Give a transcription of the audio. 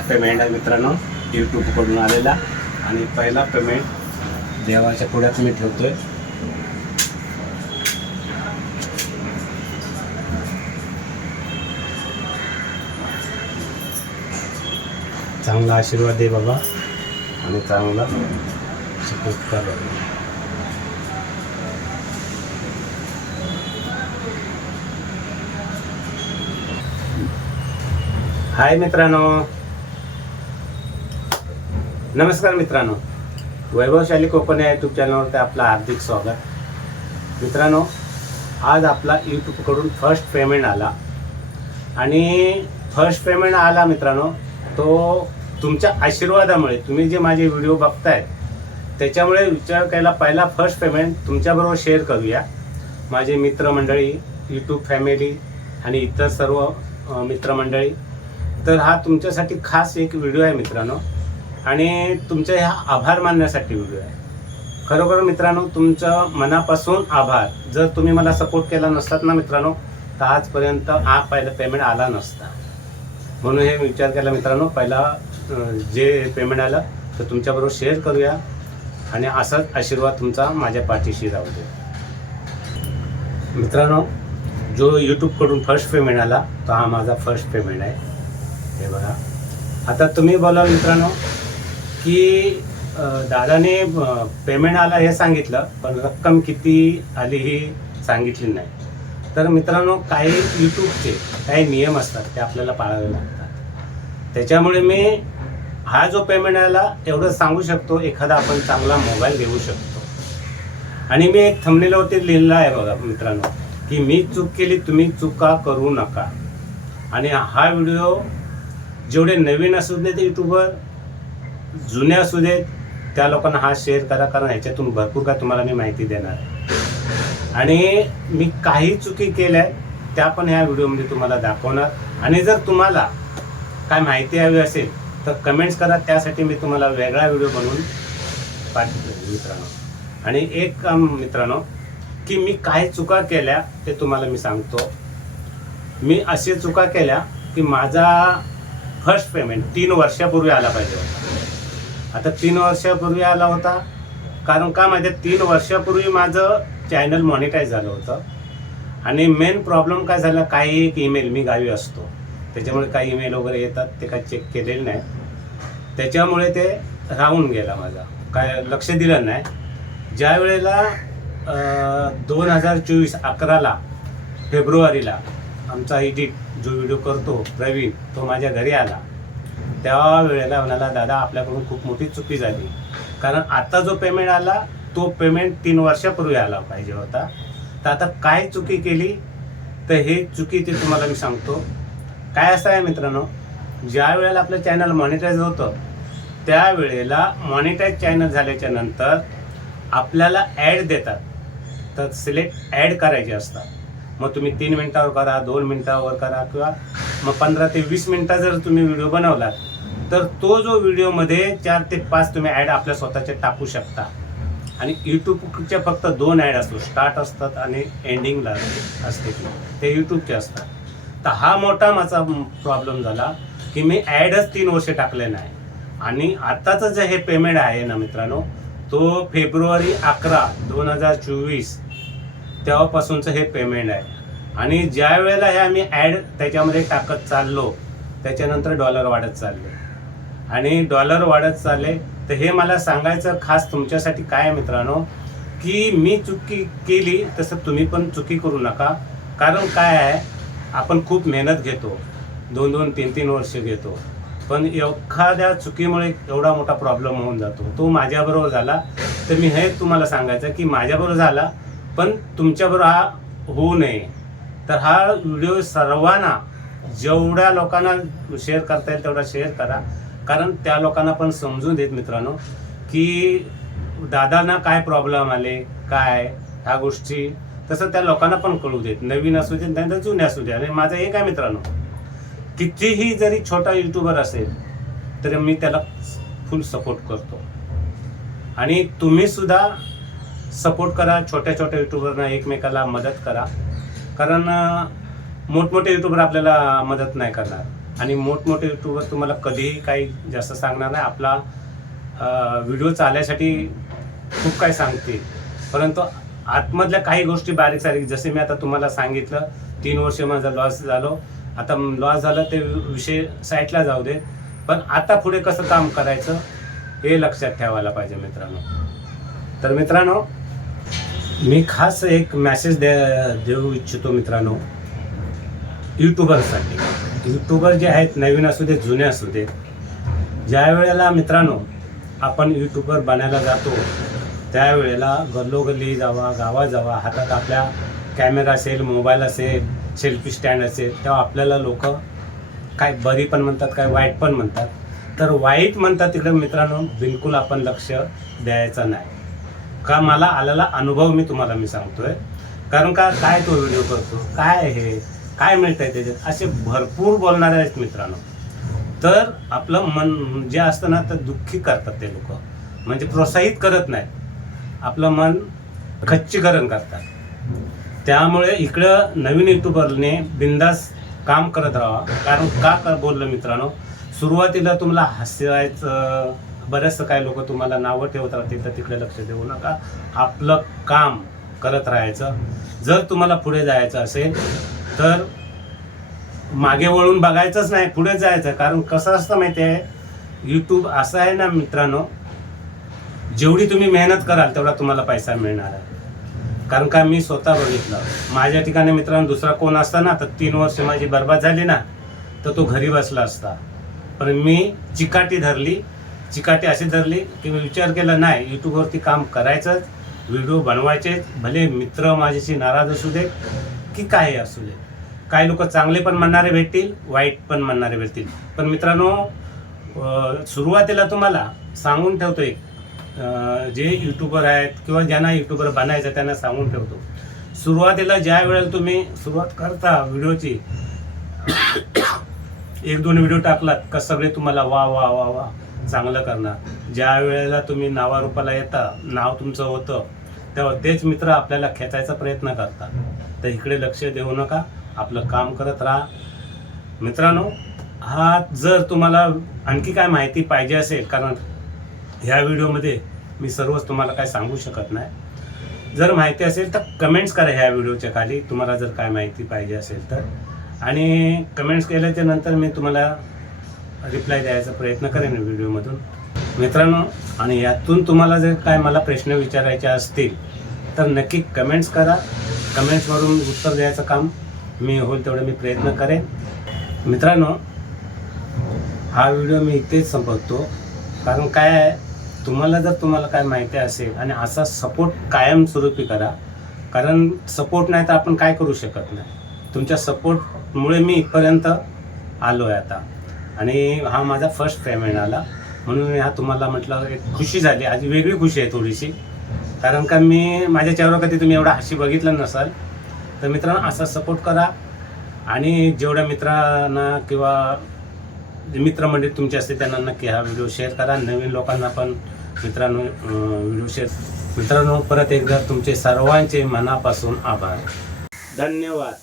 Payment आहे मित्रांनो. यूट्यूबकडून आलेला. आणि पहिला पेमेंट देवाच्या पुढ्यात मी ठेवतोय. चांगला आशीर्वाद दे बाबा. आणि चांगला सपोर्ट कर हाय मित्रांनो. नमस्कार मित्रांनो. वैभवशाली कोकण या यूट्यूब चॅनलवरती आपलं हार्दिक स्वागत. मित्रांनो आज आपला यूट्यूबकडून फर्स्ट पेमेंट आला. आणि फर्स्ट पेमेंट आला मित्रांनो तो तुमच्या आशीर्वादामुळे. तुम्ही जे माझे व्हिडिओ बघताय त्याच्यामुळे विचार केला पहिला फर्स्ट पेमेंट तुमच्याबरोबर शेअर करूया. माझे मित्रमंडळी यूट्यूब फॅमिली आणि इतर सर्व मित्रमंडळी तर हा तुमच्यासाठी खास एक व्हिडिओ आहे मित्रांनो. आणि तुमच्या ह्या आभार मानण्यासाठी व्हिडिओ आहे. खरोखर मित्रांनो तुमचं मनापासून आभार. जर तुम्ही मला सपोर्ट केला नसतात ना मित्रांनो तर आजपर्यंत हा पहिला पेमेंट आला नसता. म्हणून हे विचार केला मित्रांनो पहिला जे पेमेंट आलं तर तुमच्याबरोबर शेअर करूया. आणि असाच आशीर्वाद तुमचा माझ्या पाठीशी राहू दे. मित्रांनो जो यूट्यूबकडून फर्स्ट पेमेंट आला तो हा माझा फर्स्ट पेमेंट आहे. हे बघा. आता तुम्ही बोला मित्रांनो की दादाने पेमेंट आला हे सांगितलं पण रक्कम किती आली ही सांगितली नाही. तर मित्रांनो काही यूट्यूबचे काही नियम असतात ते आपल्याला पाळावे लागतात. त्याच्यामुळे मी हा जो पेमेंट आला एवढं सांगू शकतो एखादा आपण चांगला मोबाईल घेऊ शकतो. आणि मी एक थंबनेलवरती लिहिलं आहे बघा मित्रांनो की मी चूक केली तुम्ही चुका करू नका. आणि हा व्हिडिओ जेवढे नवीन असू दे ते यूट्यूबर जुने असू देत त्या लोकांना हा शेअर करा कारण ह्याच्यातून भरपूर काय तुम्हाला मी माहिती देणार. आहे आणि मी काही चुकी केल्या त्या पण ह्या व्हिडिओमध्ये तुम्हाला दाखवणार. आणि जर तुम्हाला काय माहिती हवी असेल तर कमेंट्स करा. त्यासाठी मी तुम्हाला वेगळा व्हिडिओ बनवून पाठवतो मित्रांनो. आणि एक काम मित्रांनो की मी काय चुका केल्या ते तुम्हाला मी सांगतो. मी अशी चुका केल्या की माझा फर्स्ट पेमेंट तीन वर्षापूर्वी आला पाहिजे होता. आता तीन वर्षापूर्वी आला होता. कारण का माझ्या तीन वर्षापूर्वी माझं चॅनल मॉनिटाईज झालं होतं. आणि मेन प्रॉब्लेम काय झाला? काही एक ईमेल मी गावी असतो. त्याच्यामुळे काही ईमेल वगैरे येतात ते काय चेक केलेले नाही. त्याच्यामुळे ते राहून गेला माझा. काय लक्ष दिलं नाही. ज्या वेळेला दोन हजार चोवीस अकराला फेब्रुवारीला आमचा एडिट जो व्हिडिओ करतो प्रवीण तो माझ्या घरी आला. त्या वेळेला म्हणाला दादा आपल्याकडून खूप मोठी चुकी झाली. कारण आता जो पेमेंट आला तो पेमेंट तीन वर्षापूर्वी आला पाहिजे होता. तर आता काय चुकी केली? तर हे चुकी ते तुम्हाला मी सांगतो. काय असं आहे मित्रांनो? ज्या वेळेला आपलं चॅनल मॉनिटाईज होतं त्यावेळेला मॉनिटाईज चॅनल झाल्याच्यानंतर आपल्याला ॲड देतात. तर सिलेक्ट ॲड करायचे असतात. मग तुम्ही तीन मिनटावर करा दोन मिनटावर करा किंवा मग पंधरा ते वीस मिनटा जर तुम्ही व्हिडिओ बनवलात तर तो जो व्हिडिओमध्ये चार ते पाच तुम्ही ॲड आपल्या स्वतःचे टाकू शकता. आणि यूट्यूबच्या फक्त दोन ॲड असतो. स्टार्ट असतात आणि एंडिंगला असते ते. यूट्यूबचे असतात. तर हा मोठा माझा प्रॉब्लेम झाला की मी ॲडच तीन वर्ष टाकले नाही. आणि आत्ताचं जे हे पेमेंट आहे ना मित्रांनो तो फेब्रुवारी अकरा दोन हजार चोवीस तेव्हापासूनचं हे पेमेंट आहे. आणि ज्या वेळेला हे आम्ही ॲड त्याच्यामध्ये टाकत चाललो त्याच्यानंतर डॉलर वाढत चालले. आणि डॉलर वाढत चालले तर हे मला सांगायचं खास तुमच्यासाठी काय आहे मित्रांनो की मी चुकी केली तसं तुम्ही पण चुकी करू नका. कारण काय आहे आपण खूप मेहनत घेतो दोन दोन तीन तीन वर्ष घेतो. पण एखाद्या चुकीमुळे एवढा मोठा प्रॉब्लेम होऊन जातो. तो माझ्याबरोबर झाला तर मी हे तुम्हाला सांगायचं की माझ्याबरोबर झाला पण तुमच्याबरोबर हा होऊ नये. तर हा व्हिडिओ सर्वांना जेवढ्या लोकांना शेअर करता येईल तेवढा शेअर करा. कारण त्या लोकांना पण समजून देत मित्रांनो की दादांना काय प्रॉब्लेम आले काय ह्या गोष्टी. तसं त्या लोकांना पण कळू देत. नवीन असू देत नाही तर जुने असू दे. आणि माझं एक आहे मित्रांनो कितीही जरी छोटा युट्यूबर असेल तरी मी त्याला फुल सपोर्ट करतो. आणि तुम्ही सुद्धा सपोर्ट करा छोट्या छोट्या युट्यूबरना एकमेकाला मदत करा. कारण मोठमोठे युट्यूबर आपल्याला मदत नाही करणार. आणि मोठमोठे यूट्यूबर तुम्हाला कधीही काही जास्त सांगणार नाही. आपला व्हिडिओ चालण्यासाठी खूप काही सांगते परंतु आतमधल्या काही गोष्टी बारीक सारीक जसे मी आता तुम्हाला सांगितलं तीन वर्ष माझा लॉस झालो. आता लॉस झालं ते विषय साईटला जाऊ दे. पण आता पुढे कसं काम करायचं हे लक्षात ठेवायला पाहिजे मित्रांनो. तर मित्रांनो मी खास एक मॅसेज दे देऊ इच्छितो मित्रांनो. यूट्यूबरसाठी यूट्यूबर जे आहेत नवीन असू दे जुने असू दे ज्या वेळेला मित्रांनो आपण यूट्यूबर बनायला जातो त्यावेळेला गल्लोगल्ली जावा गावात जावा हातात आपल्या कॅमेरा असेल मोबाईल असेल सेल्फी स्टँड असेल तेव्हा आपल्याला लोक काय बरी पण म्हणतात काय वाईट पण म्हणतात. तर वाईट म्हणतात तिकडे मित्रांनो बिलकुल आपण लक्ष द्यायचं नाही. का मला आलेला अनुभव मी तुम्हाला मी सांगतोय. कारण का काय तो व्हिडिओ करतो? काय हे? काय मिळतंय त्याच्यात? असे भरपूर बोलणारे आहेत मित्रांनो. तर आपलं मन जे असतं ना तर दुःखी करतात ते लोक. म्हणजे प्रोत्साहित करत नाहीत. आपलं मन खच्चीकरण करतात. त्यामुळे इकडं नवीन युट्यूबरने बिंदास काम करत राहा. कारण का का बोललं मित्रांनो? सुरुवातीला तुम्हाला हसवायचं बरेचसं काय लोक तुम्हाला नावं ठेवत राहतील तर तिकडे लक्ष देऊ नका. आपलं काम करत राहायचं. जर तुम्हाला पुढे जायचं असेल तर मागे वळून बघायचंच नाही पुढे जायचं. कारण कसं असतं माहिती आहे यूट्यूब असं आहे ना मित्रांनो जेवढी तुम्ही मेहनत कराल तेवढा तुम्हाला पैसा मिळणार आहे. कारण का मी स्वतः बघितलं. माझ्या ठिकाणी मित्रांनो दुसरा कोण असता ना तर तीन वर्ष माझी बर्बाद झाली ना तर तो घरी बसला असता. पण मी चिकाटी धरली चिकाटी अशी धरली की मी विचार केला नाही यूट्यूबवरती काम करायचंच व्हिडिओ बनवायचे भले मित्र माझ्याशी नाराज असू दे की काय असू दे. काही लोक चांगले पण म्हणणारे भेटतील वाईट पण म्हणणारे भेटतील. पण मित्रांनो सुरुवातीला तुम्हाला सांगून ठेवतो एक. जे यूट्यूबर आहेत किंवा ज्यांना यूट्यूबर बनायचं त्यांना सांगून ठेवतो. सुरुवातीला ज्या वेळेला तुम्ही सुरुवात करता व्हिडिओची एक दोन व्हिडिओ टाकलात का सगळे तुम्हाला वा वा वा वा चांगलं करणार. ज्या वेळेला तुम्ही नावारूपाला येता नाव तुमचं होतं तेव्हा तेच मित्र आपल्याला खेचायचा प्रयत्न करतात. तर इकडे लक्ष देऊ नका. आपलं काम करत राहा. मित्रांनो हा जर तुम्हाला आणखी काय माहिती पाहिजे असेल कारण ह्या व्हिडिओमध्ये मी सर्वच तुम्हाला काय सांगू शकत नाही. जर माहिती असेल तर कमेंट्स करा ह्या व्हिडिओच्या खाली. तुम्हाला जर काय माहिती पाहिजे असेल तर. आणि कमेंट्स केल्याच्यानंतर मी तुम्हाला रिप्लाय द्यायचा प्रयत्न करेन व्हिडिओमधून. मित्रांनो आणि यातून तुम्हाला जर काय मला प्रश्न विचारायचे असतील तर नक्की कमेंट्स करा. कमेंट्सवरून उत्तर द्यायचं काम मी होईल तेवढं मी प्रयत्न करेन. मित्रांनो हा व्हिडिओ मी इथेच संपवतो. कारण काय आहे तुम्हाला जर तुम्हाला काय माहिती असेल आणि असा सपोर्ट कायमस्वरूपी करा. कारण सपोर्ट नाही तर आपण काय करू शकत नाही. तुमच्या सपोर्टमुळे मी इथपर्यंत आलो आहे आता. आणि हा माझा फर्स्ट पेमेंट आला. म्हणून मी हा तुम्हाला म्हटलं एक खुशी झाली. आज वेगळी खुशी आहे थोडीशी. कारण का मी माझ्या चेहऱ्यावर कधी तुम्ही एवढा हशी बघितलं नसाल तर मित्रांनो असा सपोर्ट करा. आणि जेवढ्या मित्रांना किंवा मित्रमंडळी तुमचे असते त्यांना नक्की हा व्हिडिओ शेअर करा. नवीन लोकांना पण मित्रांनो व्हिडिओ शेअर मित्रांनो परत एकदा तुमचे सर्वांचे मनापासून आभार. धन्यवाद.